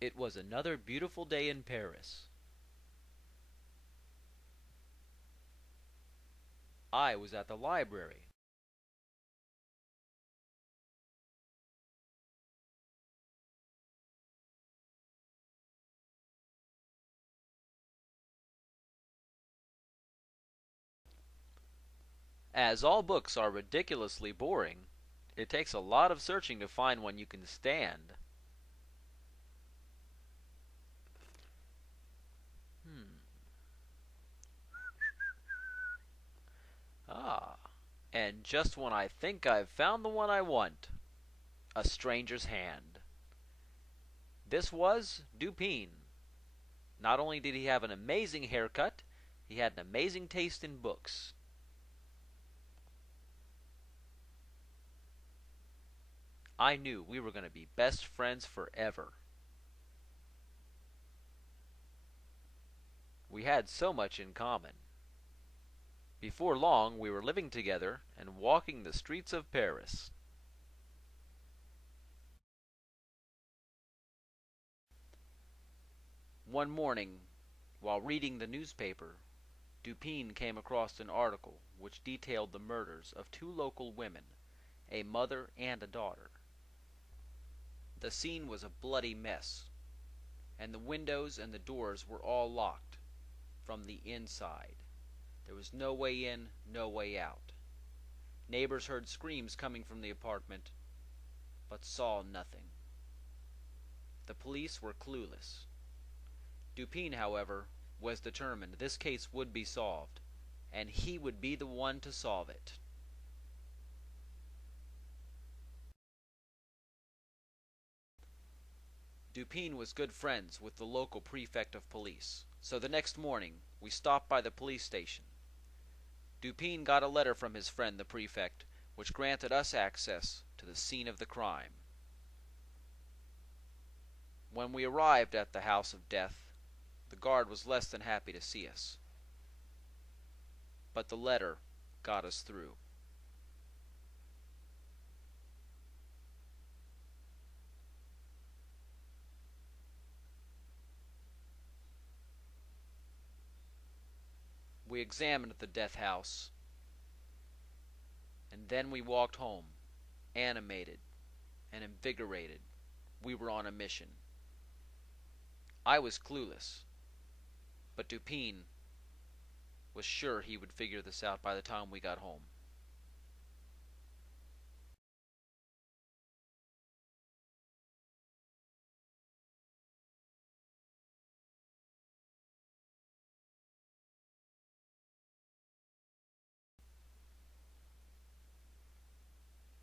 It was another beautiful day in Paris. I was at the library. As all books are ridiculously boring, it takes a lot of searching to find one you can stand. Hmm. Ah. And just when I think I've found the one I want, A Stranger's Hand. This was Dupin. Not only did he have an amazing haircut, he had an amazing taste in books. I knew we were going to be best friends forever. We had so much in common. Before long, we were living together and walking the streets of Paris. One morning, while reading the newspaper, Dupin came across an article which detailed the murders of two local women, a mother and a daughter. The scene was a bloody mess, and the windows and the doors were all locked from the inside. There was no way in, no way out. Neighbors heard screams coming from the apartment, but saw nothing. The police were clueless. Dupin, however, was determined this case would be solved, and he would be the one to solve it. Dupin was good friends with the local prefect of police, so the next morning we stopped by the police station. Dupin got a letter from his friend the prefect, which granted us access to the scene of the crime. When we arrived at the house of death, the guard was less than happy to see us. But the letter got us through. We examined the death house, and then we walked home, animated and invigorated. We were on a mission. I was clueless, but Dupin was sure he would figure this out by the time we got home.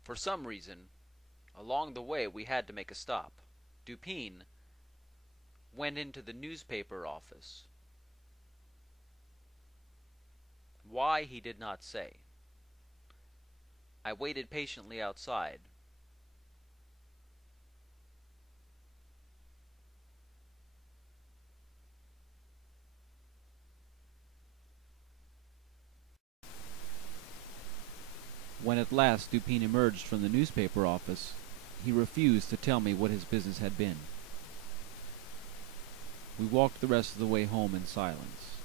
For some reason, along the way we had to make a stop. Dupin went into the newspaper office. Why, he did not say. I waited patiently outside. When at last Dupin emerged from the newspaper office, he refused to tell me what his business had been. We walked the rest of the way home in silence.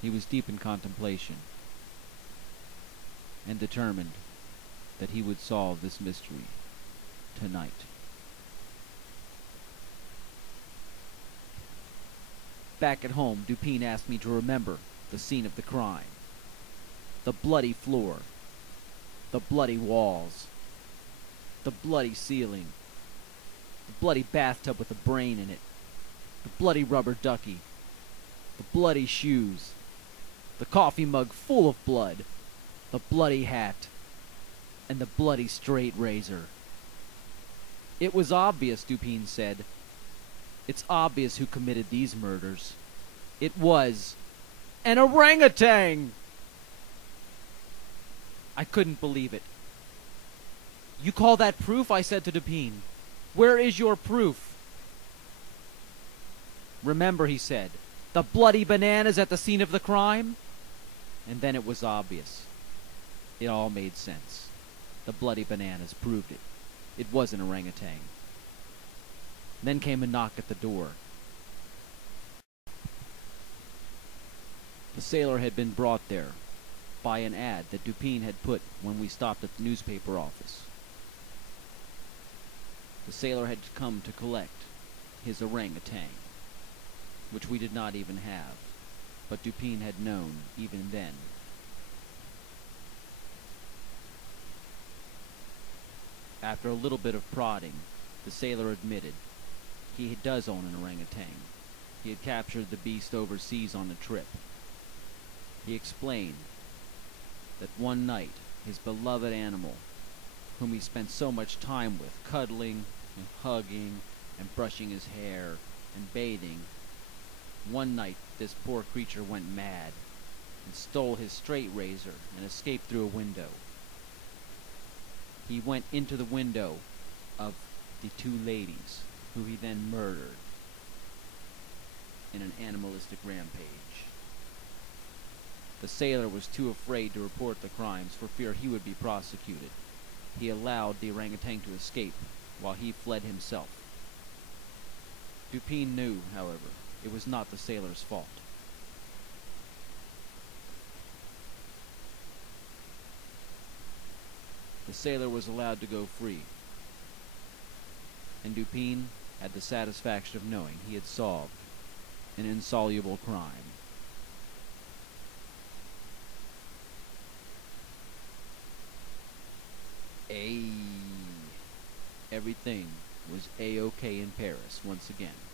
He was deep in contemplation, and determined that he would solve this mystery tonight. Back at home, Dupin asked me to remember the scene of the crime. The bloody floor, the bloody walls, the bloody ceiling, the bloody bathtub with a brain in it, the bloody rubber ducky, the bloody shoes, the coffee mug full of blood, the bloody hat, and the bloody straight razor. It was obvious, Dupin said. It's obvious who committed these murders. It was an orangutan! I couldn't believe it. You call that proof? I said to Dupin. Where is your proof? Remember, he said, the bloody bananas at the scene of the crime? And then it was obvious. It all made sense. The bloody bananas proved it. It was an orangutan. Then came a knock at the door. The sailor had been brought there by an ad that Dupin had put when we stopped at the newspaper office. The sailor had come to collect his orangutan, which we did not even have, but Dupin had known even then. After a little bit of prodding, the sailor admitted he does own an orangutan. He had captured the beast overseas on a trip. He explained that one night his beloved animal, whom he spent so much time with, cuddling and hugging and brushing his hair and bathing, one night this poor creature went mad and stole his straight razor and escaped through a window. He went into the window of the two ladies, who he then murdered in an animalistic rampage. The sailor was too afraid to report the crimes for fear he would be prosecuted. He allowed the orangutan to escape while he fled himself. Dupin knew, however, it was not the sailor's fault. The sailor was allowed to go free, and Dupin had the satisfaction of knowing he had solved an insoluble crime. Everything was A-OK in Paris once again.